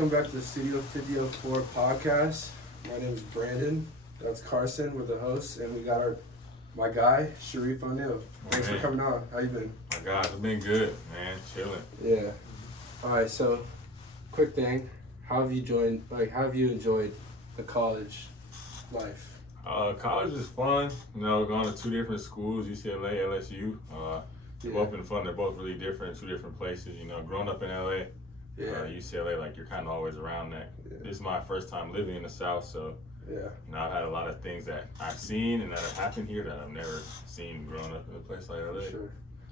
Welcome back to the Studio 5004 podcast. My name is Brandon. That's Carson. We're the hosts, and we got my guy, Shareef O'Neal. Thanks for coming on. How you been? My God, it's been good, man. Chilling. Yeah. All right. So, quick thing. How have you enjoyed the college life? College is fun. You know, going to two different schools, UCLA, LSU. Both been fun. They're both really different, two different places. You know, growing up in LA, UCLA, like you're kind of always around that. Yeah. This is my first time living in the South, so you know, I've had a lot of things that I've seen and that have happened here that I've never seen growing up in a place like LA. Sure.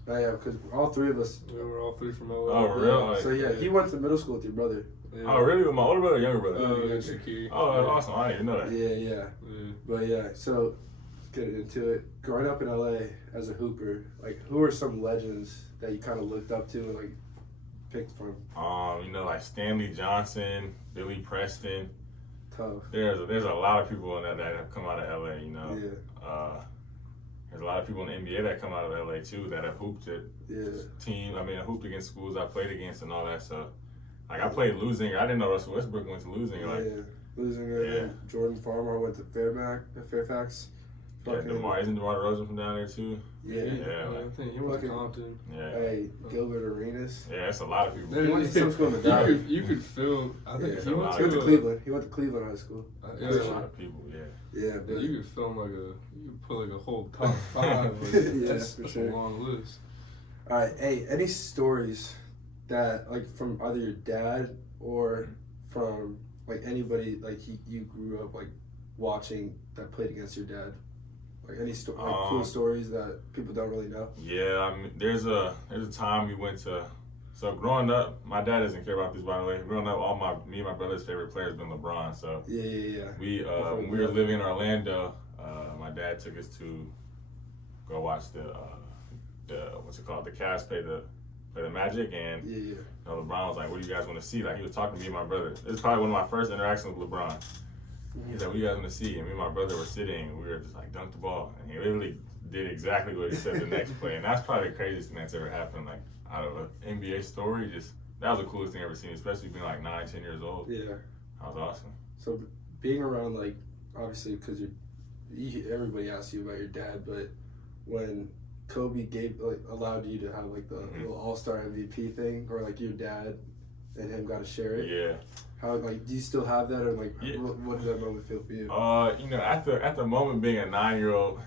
Yeah, because all three of us. Yeah, we're all three from LA. Oh, really? So he went to middle school with your brother. Yeah. Oh, really? With my older brother or younger brother? Oh, that's key. Oh, that's awesome. I didn't even know that. Yeah. But so let's get into it. Growing up in LA as a hooper, like who are some legends that you kind of looked up to and like picked from? You know, like Stanley Johnson, Billy Preston. Tough. There's a lot of people in that have come out of LA, you know. Yeah. There's a lot of people in the NBA that come out of LA too that have hooped at team. I mean, I hooped against schools I played against and all that stuff. Like I played Lusinger. I didn't know Russell Westbrook went to Lusinger. Lusinger. Jordan Farmer went to Fairfax. Isn't DeMar DeRozan from down there too? Yeah. I think he went to Compton. Yeah. Hey, Gilbert Arenas. Yeah, that's a lot of people. He went to some school in the Valley. You could feel. I think he went to Cleveland. He went to Cleveland High School. That's a lot of people. Yeah, but you could film you could put like a whole top 5. That's a long list. All right. Hey, any stories that like from either your dad or from like anybody like you grew up like watching that played against your dad? Like any cool stories that people don't really know? Yeah, I mean, there's a time we went to. So growing up, my dad doesn't care about this, by the way. Growing up, me and my brother's favorite player has been LeBron. So we when we were living in Orlando, my dad took us to go watch the what's it called? The Cavs play the Magic, and you know, LeBron was like, "What do you guys want to see?" Like he was talking to me and my brother. This is probably one of my first interactions with LeBron. He's like, "What do you guys want to see?" And me and my brother were sitting, and we were just like, "Dunk the ball," and he literally did exactly what he said the next play, and that's probably the craziest thing that's ever happened. Like out of an NBA story, that was the coolest thing I've ever seen, especially being like 9, 10 years old. Yeah, that was awesome. So being around, like, obviously, because everybody asks you about your dad, but when Kobe allowed you to have like the little All-Star MVP thing, or like your dad and him got to share it. Yeah. How do you still have that, or like what did that moment feel for you? You know, at the moment being a 9-year-old,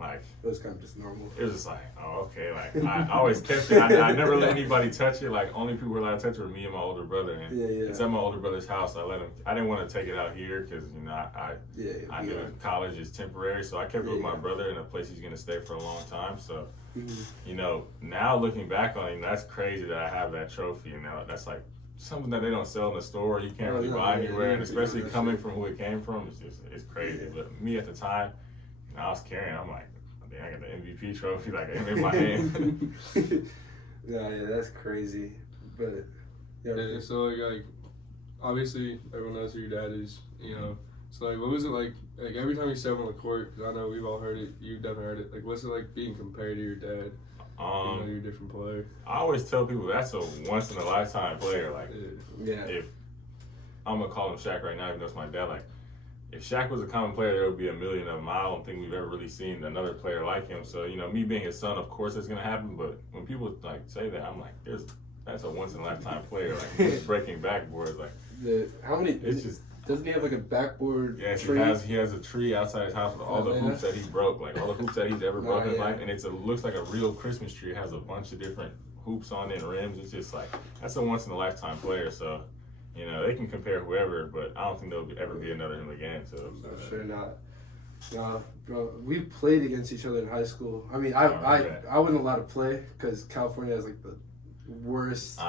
like it was kind of just normal. It was just like, oh, okay, like I always kept it. I never let anybody touch it. Like only people were allowed to touch it were me and my older brother. And it's at my older brother's house. I didn't want to take it out here because you know I knew college is temporary, so I kept it with my brother in a place he's gonna stay for a long time. So you know, now looking back on it, that's crazy that I have that trophy, and now that's like something that they don't sell in the store. You can't really buy anywhere, and especially coming from who it came from, it's crazy. But me at the time, you know, I was carrying. I'm like, I got the MVP trophy, like in my hand. Yeah, that's crazy. But so like obviously everyone knows who your dad is, you know. So like, what was it like every time you step on the court? 'Cause I know we've all heard it. You've definitely heard it. Like, what's it like being compared to your dad? You know, you're a different player. I always tell people that's a once in a lifetime player. Like, if I'm gonna call him Shaq right now, even though it's my dad, like. If Shaq was a common player, there would be a million of them. I don't think we've ever really seen another player like him. So, you know, me being his son, of course it's going to happen. But when people, like, say that, I'm like, that's a once-in-a-lifetime player. Like, he's breaking backboards. Like, how many? It's just doesn't he have, like, a backboard tree? He has a tree outside his house with all the hoops that he broke. Like, all the hoops that he's ever broken in life. And it looks like a real Christmas tree. It has a bunch of different hoops on it and rims. It's just, like, that's a once-in-a-lifetime player. So... You know, they can compare whoever, but I don't think there'll ever be another him again. So for sure not. Nah, bro, we played against each other in high school. I mean, I wasn't allowed to play because California has like the worst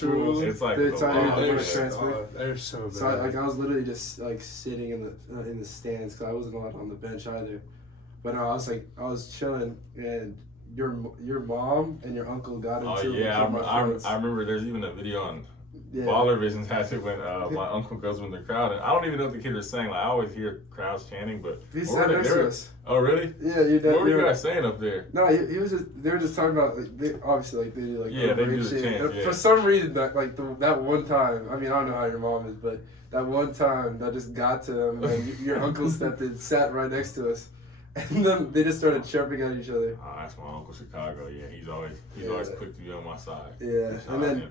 rules. It's like they're so bad. So I was literally just like sitting in the stands because I wasn't allowed on the bench either. But no, I was chilling and. Your mom and your uncle got into it. Oh yeah, I remember. There's even a video on Baller Visions has it when my uncle goes in the crowd, and I don't even know what the kids are saying. Like I always hear crowds chanting, but he sat next to us. Oh really? Yeah, your dad. What were you guys saying up there? No, he was just. They were just talking about like they obviously like they do like they do the chant. Yeah. For some reason that like that one time. I mean I don't know how your mom is, but that one time that just got to him, and then your uncle stepped in, sat right next to us. And then they just started chirping at each other. Oh, that's my Uncle Chicago. Yeah, he's always quick to be on my side. Yeah, and then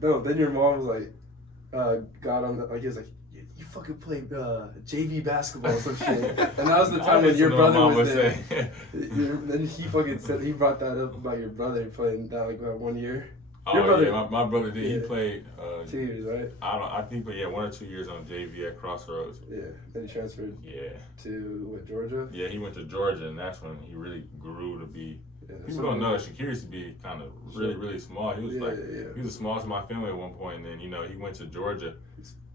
then your mom was like, got on the like he was like, you fucking play JV basketball or some shit. And that was the time when your brother was there. Then he fucking said he brought that up about your brother playing that like about 1 year. Your brother, yeah, my brother did. He played 2 years, right? I think, but 1 or 2 years on JV at Crossroads. Yeah, then he transferred. To what, Georgia? Yeah, he went to Georgia, and that's when he really grew to be. People don't know Shareef used to be kind of really small. He was he was the smallest in my family at one point, and then he went to Georgia.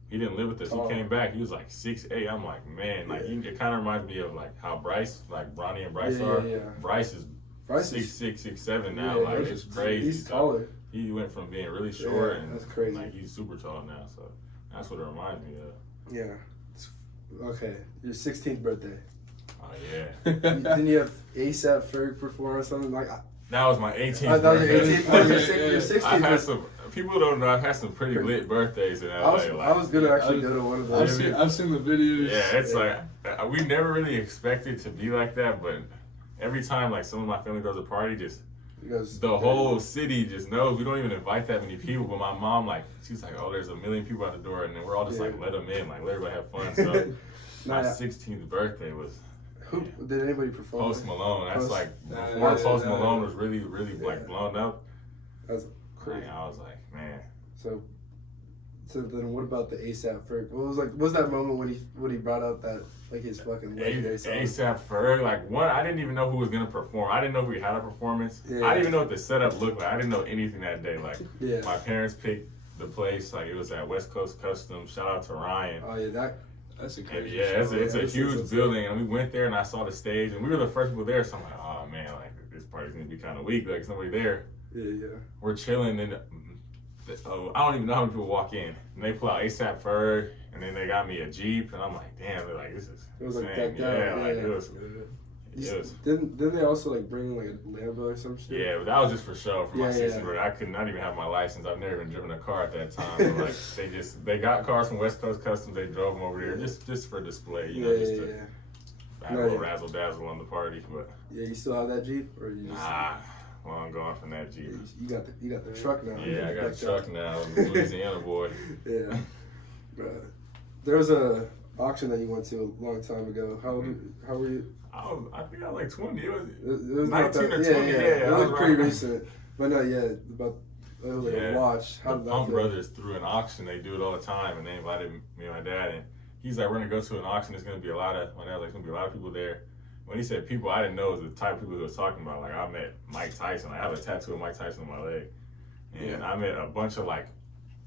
He didn't live with us. He came back. He was like 6'8". I'm like, man, like it kind of reminds me of like how Bryce, like Bronny and Bryce are. Yeah. Bryce is 6'6", 6'7" now. Like it's crazy. He's taller. He went from being really short and that's crazy. Like he's super tall now. So that's what it reminds me of. Yeah. Okay. Your 16th birthday. Oh yeah. Didn't you have ASAP Ferg perform or something like? That was my 18th. That was your 18th. Your 16th. I had some. People don't know I've had some pretty lit birthdays in LA. I was gonna actually go to one of those. I've seen the videos. Yeah, it's like we never really expected to be like that, but every time like some of my family throws a party, just the whole city just knows. We don't even invite that many people, but my mom she's like, oh, there's a million people at the door, and then we're all just like, let them in, like let everybody have fun. So my 16th birthday was. Who did anybody perform? Post Malone. That's like before Post Malone was really like blown up. That's crazy. I was like, man. So then what about the ASAP Ferg? What was that moment when he brought out that like his fucking legendary song? ASAP Ferg, I didn't even know who was gonna perform. I didn't know if we had a performance. I didn't even know what the setup looked like. I didn't know anything that day. Like my parents picked the place. Like it was at West Coast Customs. Shout out to Ryan. Oh yeah, that's a crazy show. It's a huge building, and we went there and I saw the stage, and we were the first people there. So I'm like, oh man, like this party's gonna be kind of weak. Like somebody there. Yeah. We're chilling and. I don't even know how many people walk in. And they pull out ASAP Ferg, and then they got me a Jeep, and I'm like, damn, they're like, this is insane. It was. Didn't they also like bring like a Lambo or some shit? Yeah, but that was just for show for my 16th birthday. I could not even have my license. I've never even driven a car at that time. But, like they got cars from West Coast Customs. They drove them over there just for display, just to have a little razzle dazzle on the party. But you still have that Jeep, or you just? Well, I'm going from that Jeep. You got the truck now. Yeah, I got a truck now. Louisiana boy. Yeah. There was a auction that you went to a long time ago. How were you? I think I was like 20. It was 19 or 20. Yeah. It was pretty recent. But no, about it was like a watch. How did that Pump Brothers threw an auction. They do it all the time, and they invited me and my dad, and he's like, we're gonna go to an auction. There's gonna be a lot of people there. When he said people, I didn't know it was the type of people he was talking about. Like I met Mike Tyson. I have a tattoo of Mike Tyson on my leg, and I met a bunch of like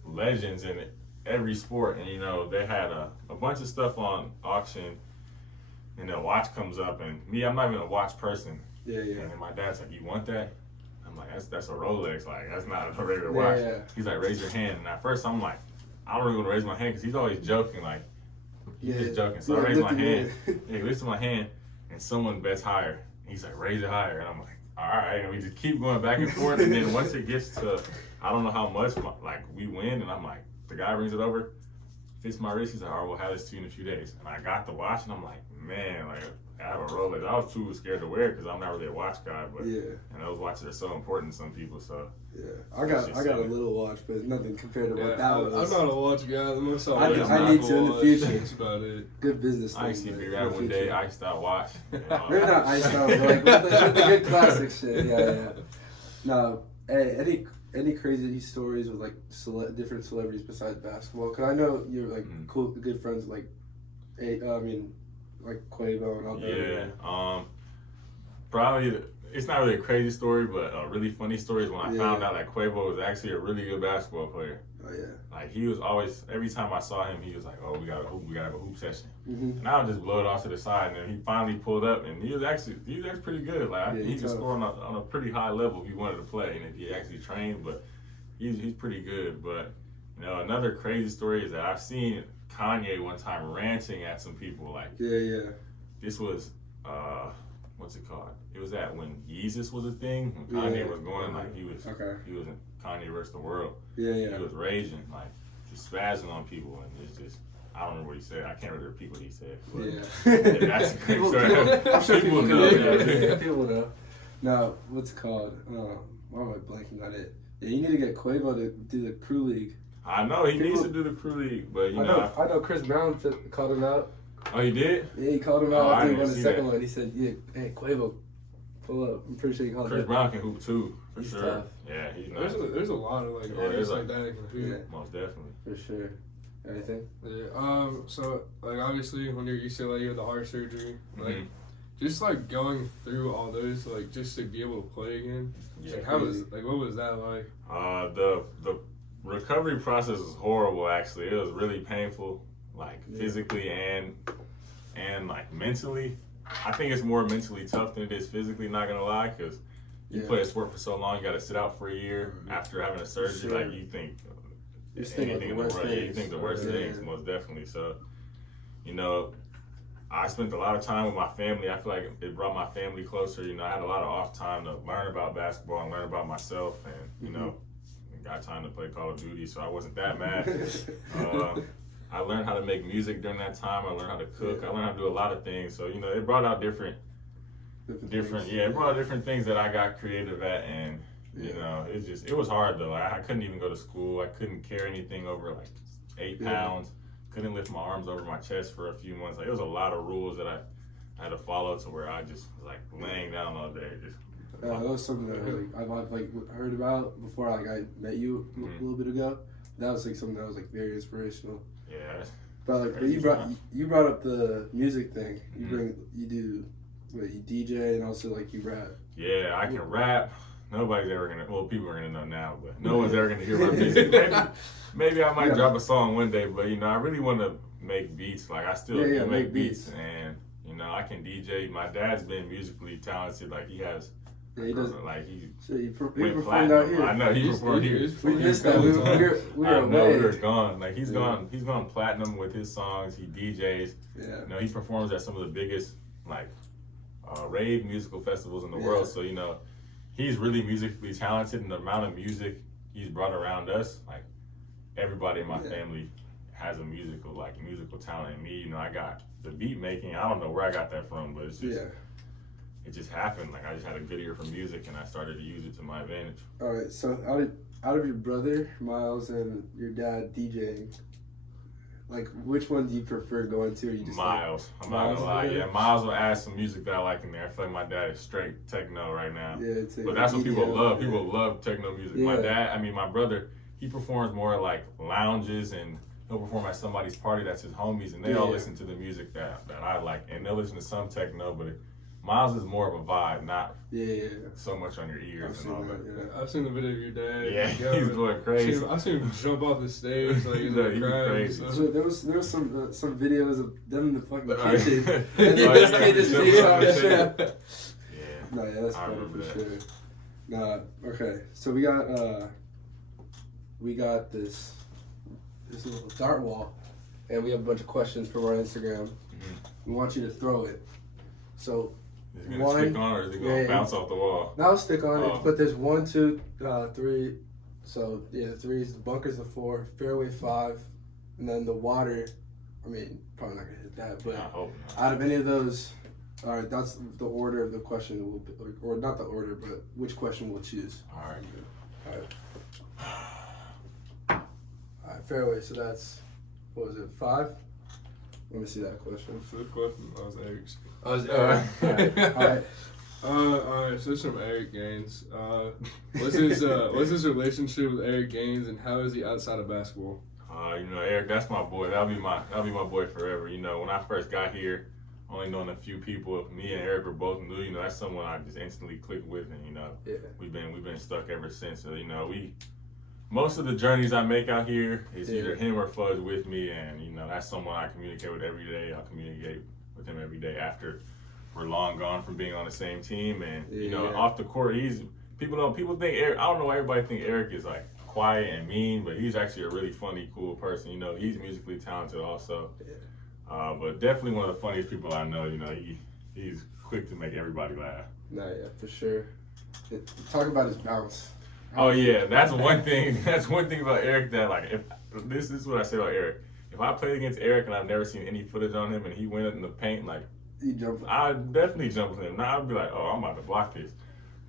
legends in every sport. And they had a bunch of stuff on auction. And the watch comes up, and I'm not even a watch person. Yeah. And then my dad's like, "You want that?" I'm like, "That's a Rolex. Like that's not a regular watch." Yeah. He's like, "Raise your hand." And at first, I'm like, I don't really want to raise my hand because he's always joking. Like he's just joking. So I raise my hand. He lifts my hand. And someone bets higher. He's like, raise it higher. And I'm like, all right. And we just keep going back and forth. And then once it gets to, I don't know how much, we win. And I'm like, the guy brings it over, fits my wrist. He's like, all right, we'll have this to you in a few days. And I got the watch, and I'm like, man, I have a Rolex. I was too scared to wear it because I'm not really a watch guy. But and those watches are so important to some people. So I got a little watch, but it's nothing compared to what that was. I'm not a watch guy. I need to in the future. That's about it. Good business. I used to be around one day, iced out watch. Maybe not iced out, but like with the good classic shit. Yeah. No, hey, any crazy stories with like different celebrities besides basketball? Cause I know you're like cool, good friends with like Quavo and all that. Yeah. Probably. It's not really a crazy story, but a really funny story is when I found out that Quavo was actually a really good basketball player. Oh yeah. Like he was always, every time I saw him, he was like, "Oh, we gotta have a hoop session," and I would just blow it off to the side. And then he finally pulled up, and he was actually pretty good. Like he could score on a pretty high level if he wanted to play, and if he actually trained. But he's pretty good. But You know, another crazy story is that I've seen Kanye one time ranting at some people. Like, this was, what's it called? It was that when Yeezus was a thing, when Kanye was going, like, he was in Kanye versus the world. He was raging, like, just spazzing on people, and it's just, I don't remember what he said. I can't really repeat what he said. But that's a great story. I'm sure people know. People know. Now, what's it called? Why am I blanking on it? Yeah, you need to get Quavo to do the Crew League. I know he needs to do the Crew League, but I know Chris Brown called him out. Oh, he did? Yeah, he called him out after he won the second one. He said, "Yeah, hey Quavo, pull up." I'm pretty sure he called Chris Brown can hoop too, for he's sure. Tough. Yeah, he's nice. There's a lot of like artists like that that can hoop. Yeah. Most definitely. For sure. Anything? Yeah. So like obviously when you're UCLA, you have the heart surgery. Like just like going through all those, like just to be able to play again. Yeah. Like what was that like? The recovery process was horrible. Actually, it was really painful, like physically and like mentally. I think it's more mentally tough than it is physically. Not gonna lie, because you play a sport for so long, you got to sit out for a year after having a surgery. Sure. Like you think anything in the worst things. You think the worst things, most definitely. So, you know, I spent a lot of time with my family. I feel like it brought my family closer. You know, I had a lot of off time to learn about basketball and learn about myself, and you know, got time to play Call of Duty, so I wasn't that mad. I learned how to make music during that time. I learned how to cook. I learned how to do a lot of things. So, you know, it brought out different it brought out different things that I got creative at, and you know, it was hard though. Like, I couldn't even go to school. I couldn't carry anything over like 8 pounds. Couldn't lift my arms over my chest for a few months. Like, it was a lot of rules that I had to follow to where I just was like laying down all day. That was something that I've like heard about before. Like I met you a little bit ago. That was like something that was like very inspirational. Yeah. But you brought up the music thing. You DJ and also like you rap. Yeah, I can rap. Nobody's ever gonna. Well, people are gonna know now, but no one's ever gonna hear my music. Maybe I might drop a song one day, but you know, I really want to make beats. Like I still make beats, and you know, I can DJ. My dad's been musically talented. Like he has. Yeah, he does. Like he performed out here. I know he performed here. We missed that. We were away. We were gone. Like he's gone platinum with his songs. He DJs. Yeah. You know, he performs at some of the biggest like rave musical festivals in the world. So you know, he's really musically talented, and the amount of music he's brought around us, like everybody in my family has a musical talent in me. You know, I got the beat making. I don't know where I got that from, but it's just it just happened. Like I just had a good ear for music, and I started to use it to my advantage. All right, so out of your brother Miles and your dad DJing, like which one do you prefer going to? Or you just Miles. I'm not gonna lie. Yeah, Miles will add some music that I like in there. I feel like my dad is straight techno right now. Yeah, but that's what people love. People love techno music. Yeah. My brother, he performs more like lounges, and he'll perform at somebody's party that's his homies, and they all listen to the music that I like, and they'll listen to some techno, but Miles is more of a vibe, not so much on your ears and all that. Yeah. I've seen the video of your dad. Yeah, he's going crazy. I've seen him jump off the stage like in the crowd. Crazy. So there was some videos of them in the fucking kitchen, and this kid just takes off the shit. Yeah. No, that's funny for sure. Nah, okay. So we got this little dart wall, and we have a bunch of questions from our Instagram. We want you to throw it. So. Is it going to stick on, or is it going to bounce off the wall? No, stick on it. But there's 1, 2, 3. So, the 3 is the bunker's the 4, fairway 5, and then the water. I mean, probably not going to hit that. But I hope not. Out of any of those, all right, that's the order of the question. Or not the order, but which question we'll choose. All right. All right, fairway. So that's, what was it, 5? Let me see that question. Fifth question. That was Eric's. All right. All right. So this is from Eric Gaines. What's his relationship with Eric Gaines, and how is he outside of basketball? You know, Eric, that's my boy. That'll be my boy forever. You know, when I first got here, only knowing a few people, me and Eric were both new. You know, that's someone I just instantly clicked with, and you know, we've been stuck ever since. So you know, most of the journeys I make out here is either him or Fudge with me, and you know, that's someone I communicate with every day. I'll communicate with him every day after we're long gone from being on the same team, and you know, off the court, people think Eric. I don't know why everybody think Eric is like quiet and mean, but he's actually a really funny, cool person. You know, he's musically talented also. Yeah. But definitely one of the funniest people I know. You know, he's quick to make everybody laugh. Nah, yeah, for sure. Talk about his bounce. Oh yeah, that's one thing. That's one thing about Eric that like if this is what I say about Eric. If I played against Eric and I've never seen any footage on him and he went up in the paint, like I'd definitely jump with him. Now I'd be like, oh, I'm about to block this.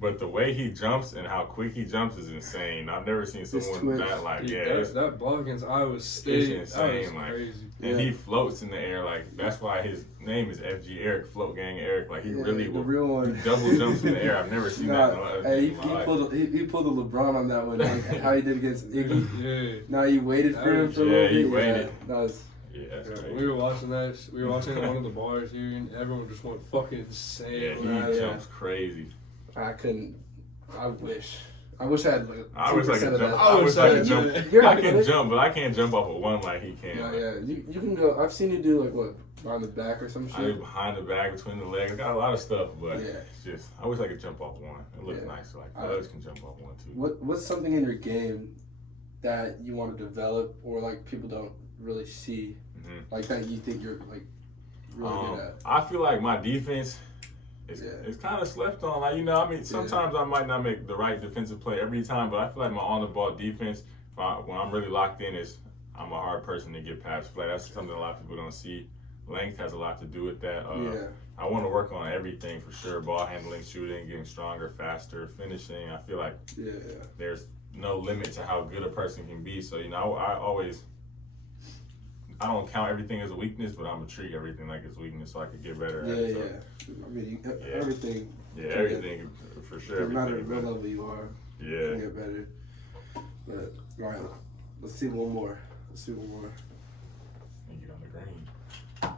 But the way he jumps and how quick he jumps is insane. I've never seen someone that like that ball against Iowa State. It's insane, like crazy. And he floats in the air, like that's why his name is FG Eric, Float Gang Eric. Like he really will, real one. He double jumps in the air. I've never seen that. Hey, he pulled a LeBron on that one. Like, how he did against Iggy. Yeah. Now he waited for him for a little bit. He waited. That was. Yeah, that's crazy. We were watching that. We were watching at one of the bars here, and everyone just went fucking insane. Yeah, he jumps crazy. I couldn't. I wish I had like 2% I wish I could of jump. that. I wish I could jump. I can good. jump, but I can't jump off of one like he can. Yeah. You can go. I've seen you do like what behind the back or some shit. I do behind the back, between the legs. I got a lot of stuff, but yeah. It's just I wish I could jump off one. It looks nice. Like others can jump off one too. What's something in your game that you want to develop or like people don't really see, like that you think you're like really good at? I feel like my defense. It's kind of slept on. Like, you know, I mean, sometimes I might not make the right defensive play every time, but I feel like my on-the-ball defense, when I'm really locked in, I'm a hard person to get past play. That's something a lot of people don't see. Length has a lot to do with that. I want to work on everything for sure. Ball handling, shooting, getting stronger, faster, finishing. I feel like there's no limit to how good a person can be. So, you know, I don't count everything as a weakness, but I'm gonna treat everything like it's weakness so I can get better at it. So. I mean, everything. Yeah, everything for sure. No matter what level you are, you can get better. But all right, let's see one more. And get on the green. All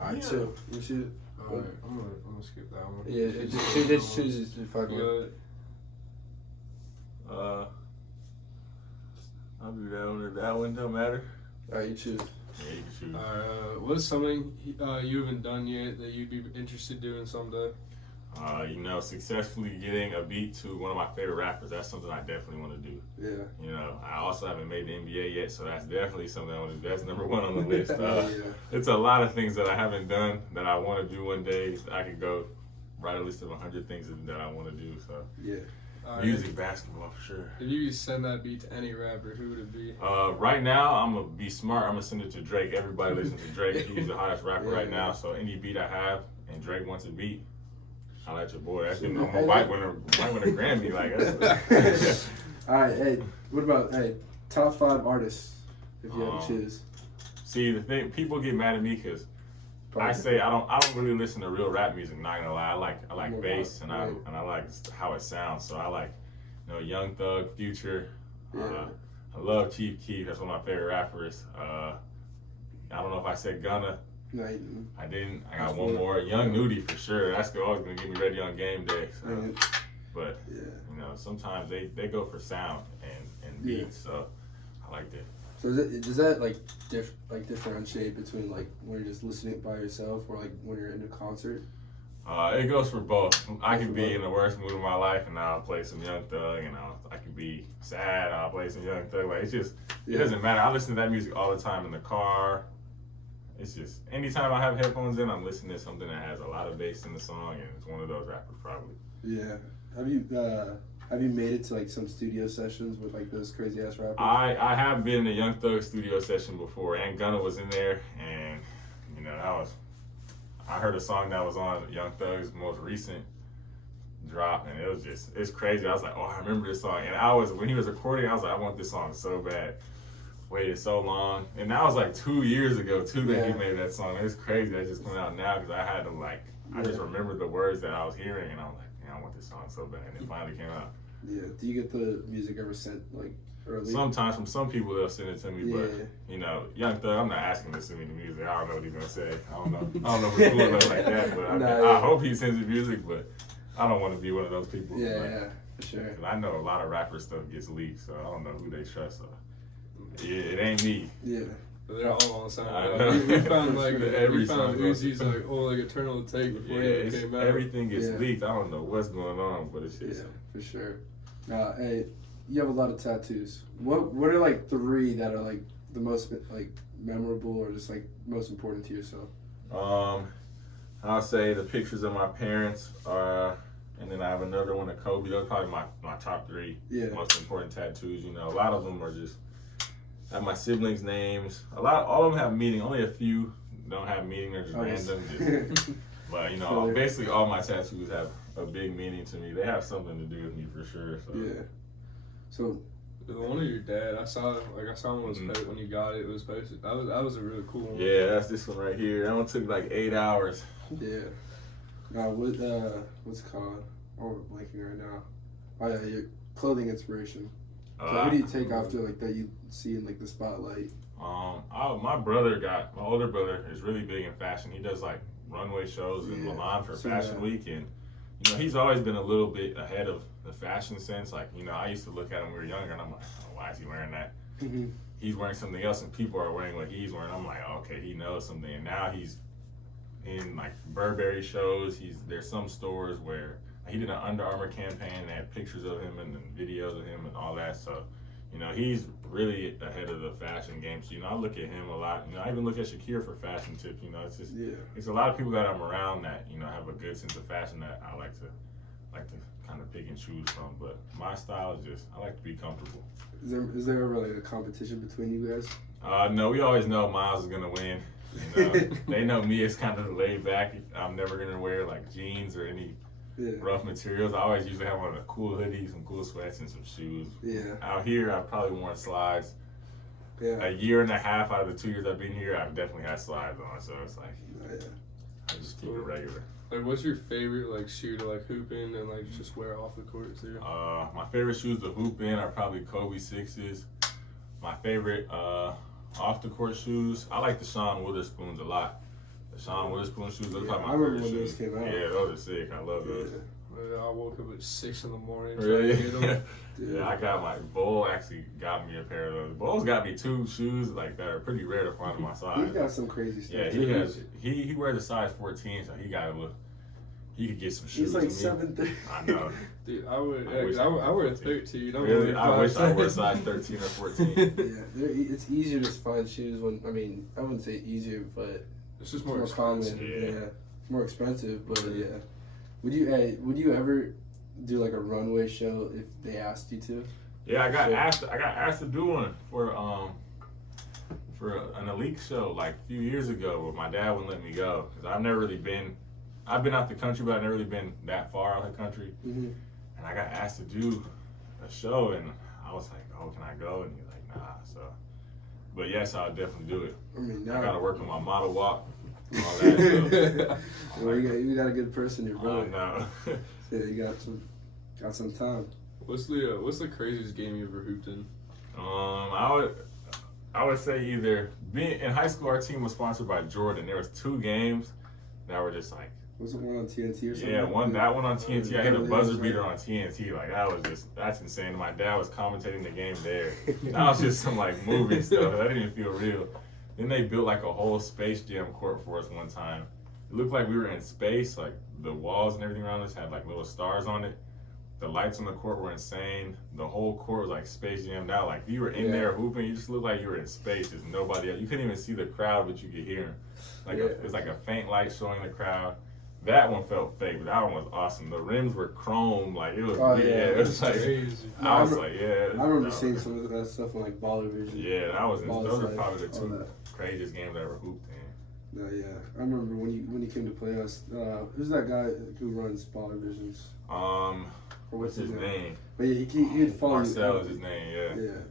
right, so you shoot. All right, I'm gonna skip that one. Yeah, just choose it. Fuck it. I'll do that one or that one. Don't matter. All right, you choose. Yeah, you can choose. What's something you haven't done yet that you'd be interested in doing someday? You know, successfully getting a beat to one of my favorite rappers. That's something I definitely want to do. Yeah. You know, I also haven't made the NBA yet, so that's definitely something I want to do. That's number one on the list. It's a lot of things that I haven't done that I want to do one day. I could go write a list of 100 things that I want to do. So yeah. Music, basketball, for sure. If you could send that beat to any rapper, who would it be? Right now, I'm going to be smart. I'm going to send it to Drake. Everybody listens to Drake. He's the hottest rapper right now. So any beat I have and Drake wants a beat, I'll let your boy. I'm a white winner Grammy. Like, that's all right, hey, what about, top 5 artists, if you had to choose? See, the thing, people get mad at me because I say I don't really listen to real rap music. Not gonna lie, I like bass and I like how it sounds. So I like, you know, Young Thug, Future. I love Chief Keef. That's one of my favorite rappers. I don't know if I said Gunna. No, I didn't. I got one more. Young Nudie for sure. That's always gonna get me ready on game day. So. But you know, sometimes they go for sound and beats. So I like that. So does that like differentiate between like when you're just listening by yourself or like when you're in a concert? It goes for both. I can be in the worst mood of my life and I'll play some Young Thug, and I can be sad, I'll play some Young Thug. Like, it's just, it doesn't matter. I listen to that music all the time in the car. It's just, anytime I have headphones in, I'm listening to something that has a lot of bass in the song, and it's one of those rappers probably. Yeah. Have you made it to like some studio sessions with like those crazy ass rappers? I have been in a Young Thug studio session before, and Gunna was in there, and you know, I heard a song that was on Young Thug's most recent drop, and it's crazy. I was like, oh, I remember this song, and when he was recording, I was like, I want this song so bad. Waited so long, and that was like 2 years ago too that he made that song. It's crazy that just coming out now because I had to I just remembered the words that I was hearing, and I was like, I want this song so bad, and it finally came out. Yeah. Do you get the music ever sent like early? Sometimes from some people they'll send it to me, but you know, Young Thug, I'm not asking him to send me the music. I don't know what he's gonna say. I don't know if we're cool enough like that, but I hope he sends the music. But I don't want to be one of those people. Yeah, for sure. Cause I know a lot of rapper stuff gets leaked, so I don't know who they trust. So yeah, it ain't me. Yeah. But they're all on the same. We found Uzi's like Eternal Take before it came out. Everything gets leaked. I don't know what's going on, but it's just for sure. Hey, you have a lot of tattoos. What are like 3 that are like the most like memorable or just like most important to yourself? I'll say the pictures of my parents are, and then I have another one of Kobe. Those are probably my top 3 most important tattoos. You know, a lot of them are just have my siblings' names. All of them have meaning. Only a few don't have meaning. They're just random. But you know, basically all my tattoos have a big meaning to me. They have something to do with me for sure. So. Yeah. So. The one of your dad, I saw him when you got it. It was posted. That was a really cool one. Yeah, that's this one right here. That one took like 8 hours. Yeah. What's it called? Oh, I'm blanking right now. Oh yeah, your clothing inspiration. So what do you take after like that you see in like the spotlight? My older brother is really big in fashion. He does like runway shows in Milan for Fashion Week, and you know he's always been a little bit ahead of the fashion sense. Like, you know, I used to look at him when we were younger, and I'm like, oh, why is he wearing that? Mm-hmm. He's wearing something else, and people are wearing what he's wearing. I'm like, oh, okay, he knows something. And now he's in like Burberry shows. There's some stores where he did an Under Armour campaign and they had pictures of him and videos of him and all that. So, you know, he's really ahead of the fashion game. So, you know, I look at him a lot. You know, I even look at Shakir for fashion tips. You know, it's just it's a lot of people that I'm around that, you know, have a good sense of fashion that I like to kind of pick and choose from. But my style is just, I like to be comfortable. Is there ever like a competition between you guys? No, we always know Miles is gonna win. You know, they know me as kind of laid back. I'm never gonna wear like jeans or any rough materials. I always usually have on a cool hoodie, some cool sweats, and some shoes. Yeah. Out here, I've probably worn slides. Yeah. A year and a half out of the 2 years I've been here, I've definitely had slides on. So it's like, I just keep it regular. Like, what's your favorite like shoe to like hoop in and like just wear off the court too? My favorite shoes to hoop in are probably Kobe 6s. My favorite off the court shoes, I like the Sean Witherspoons a lot. The Sean Witherspoon shoes, those are my favorite shoes. Those came out. Yeah, those are sick. I love those. I woke up at 6 in the morning. Really? Yeah, I got my Bull actually got me a pair of those. Bull's got me 2 shoes like that are pretty rare to find in my size. He's got some crazy stuff. Yeah, he wears a size 14, so he could get some shoes. He's like 7'3". I know. Dude, I wear a 13. Really? I wish I wore a size 13 or 14. It's easier to find shoes when, I mean, I wouldn't say easier, but it's just more common. Yeah. It's more expensive, but yeah. Would you ever do like a runway show if they asked you to? Yeah, I got asked to do one for an elite show like a few years ago, but my dad wouldn't let me go because I've been out the country, but I've never really been that far out of the country. Mm-hmm. And I got asked to do a show, and I was like, "Oh, can I go?" And he's like, "Nah." So, but yes, I'll definitely do it. I mean, I gotta work on my model walk. And all that, so. Well, you got a good person, your brother. No. Yeah, you got some time. What's the craziest game you ever hooped in? I would say either being in high school, our team was sponsored by Jordan. There was 2 games that were just like. Was it one on TNT or something? Yeah, that one on TNT. I hit a buzzer beater on TNT. Like that's insane. My dad was commentating the game there. That was just some like movie stuff. That didn't even feel real. Then they built like a whole Space Jam court for us one time. It looked like we were in space. Like the walls and everything around us had like little stars on it. The lights on the court were insane. The whole court was like Space Jam. Now, like if you were in there hooping, you just looked like you were in space. There's nobody else. You couldn't even see the crowd, but you could hear them. Like it was like a faint light showing the crowd. That one felt fake, but that one was awesome. The rims were chrome, like it was. It was like crazy. I remember seeing some of that stuff on like Baller Vision. Yeah, those are probably the 2 craziest games I ever hooped in. No, yeah, I remember when you came to play us. Who's that guy who runs Baller Visions? What's his name? But yeah, he'd follow Marcel is his name. Yeah. Yeah,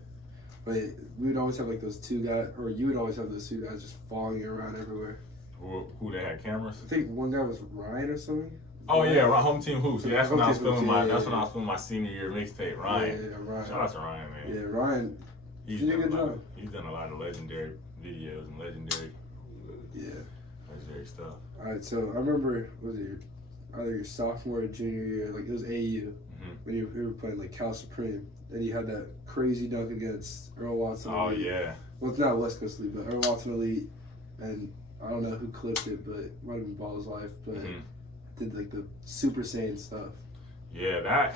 but we would always have like those 2 guys, or you would always have those 2 guys just following you around everywhere. Who they had cameras? I think one guy was Ryan or something. Oh yeah, Home Team Hoops. Yeah, that's when I was filming my senior year mixtape. Ryan. Yeah, Ryan. Shout out to Ryan, man. Yeah, Ryan. He's done a good job. He's done a lot of legendary videos and legendary stuff. All right, so I remember either your sophomore or junior year, like it was AU when you were playing like Cal Supreme, and you had that crazy dunk against Earl Watson. Oh yeah. Well, it's not West Coast League, but Earl Watson Elite, and I don't know who clipped it, but it might have been Ball's Life, but did like the Super Saiyan stuff. Yeah,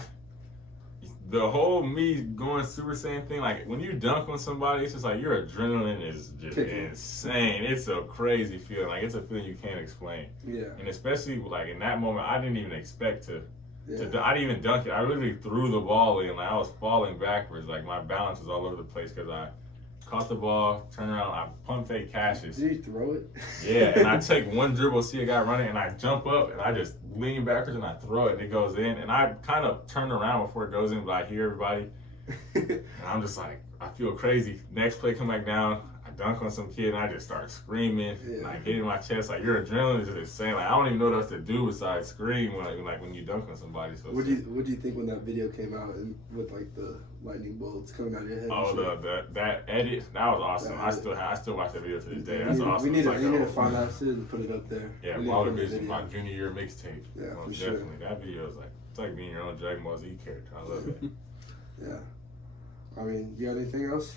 the whole me going Super Saiyan thing, like when you dunk on somebody, it's just like your adrenaline is just insane. It's a crazy feeling. Like it's a feeling you can't explain. Yeah. And especially like in that moment, I didn't even expect to I didn't even dunk it. I literally threw the ball in. Like I was falling backwards. Like my balance was all over the place because I caught the ball, turned around, I pump fake Cassius. Did you throw it? Yeah, and I take one dribble, see a guy running, and I jump up and I just lean backwards and I throw it and it goes in. And I kind of turn around before it goes in, but I hear everybody. And I'm just like, I feel crazy. Next play, come back down. I dunk on some kid and I just start screaming, like hitting my chest. Like your adrenaline is just insane. Like I don't even know what else to do besides scream when you dunk on somebody. So what do you think when that video came out and with like the lightning bolts coming out of your head? Oh, that edit, that was awesome. I still watch that video to this day. That's awesome. We need to find that shit and put it up there. Yeah, Baller Vision, my junior year mixtape. Yeah, for definitely. sure. That video is like it's like being your own Dragon Ball Z character. I love it. Yeah. I mean, you got anything else?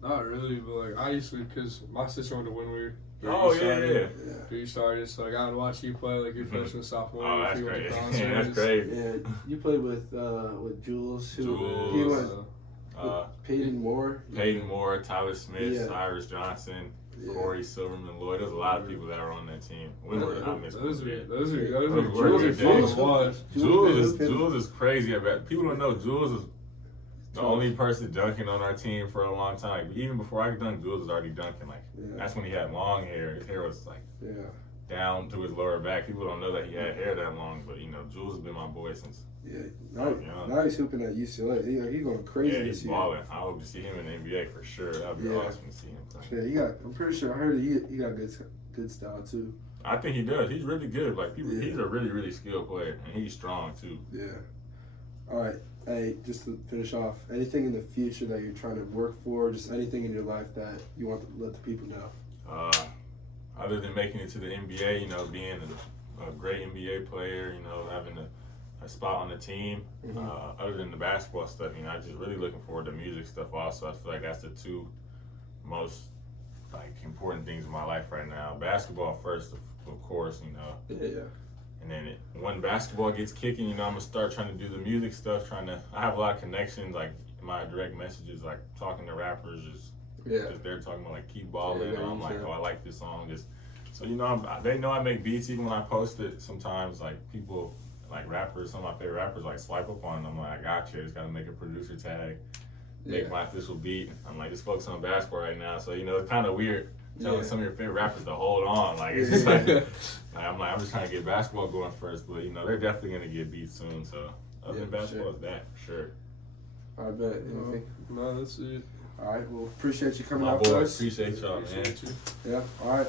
Not really, but like I used to, because my sister went to Windward. You started, so like I would watch you play like your freshman, sophomore. Oh, that's great. That's great. Yeah, you played with Jules, he went Peyton Moore. Peyton Moore, Tyler Smith, Cyrus Johnson, Corey Silverman, Lloyd. There's a lot of people that were on that team. Windward, I miss those Windward. Those are fun to watch. Jules is crazy. I bet people don't know Jules is the only person dunking on our team for a long time. Even before I could dunk, Jules was already dunking. Like that's when he had long hair. His hair was like down to his lower back. People don't know that he had hair that long, but you know, Jules has been my boy since. Yeah, now he's hooping at UCLA. He's going crazy. Yeah, he's balling. I hope to see him in the NBA for sure. That'd be awesome to see him play. Yeah, I'm pretty sure I heard he got good style too. I think he does. He's really good. Like he's a really, really skilled player, and he's strong too. Yeah. All right. Hey, just to finish off, anything in the future that you're trying to work for, just anything in your life that you want to let the people know? Other than making it to the NBA, you know, being a great NBA player, you know, having a spot on the team. Other than the basketball stuff, you know, I'm just really looking forward to music stuff also. I feel like that's the two most like important things in my life right now. Basketball first, of course, you know. Yeah. And then when basketball gets kicking, you know, I'm gonna start trying to do the music stuff. I have a lot of connections, like my direct messages, like talking to rappers, just they're talking about like keep balling, or I'm like, oh, I like this song, so you know, they know I make beats even when I post it. Sometimes like people, like rappers, some of my favorite rappers, like swipe up on them. I'm like, I got you. I just gotta make a producer tag, make my official beat. I'm like, just focus on basketball right now. So you know, it's kind of weird telling some of your favorite rappers to hold on. Like it's just like I'm just trying to get basketball going first, but you know they're definitely gonna get beat soon. So other than basketball is that for sure. I bet. Anything? No, that's it. All right. Well, appreciate you coming My out boy, for us. appreciate y'all, man. Appreciate you. Yeah. All right.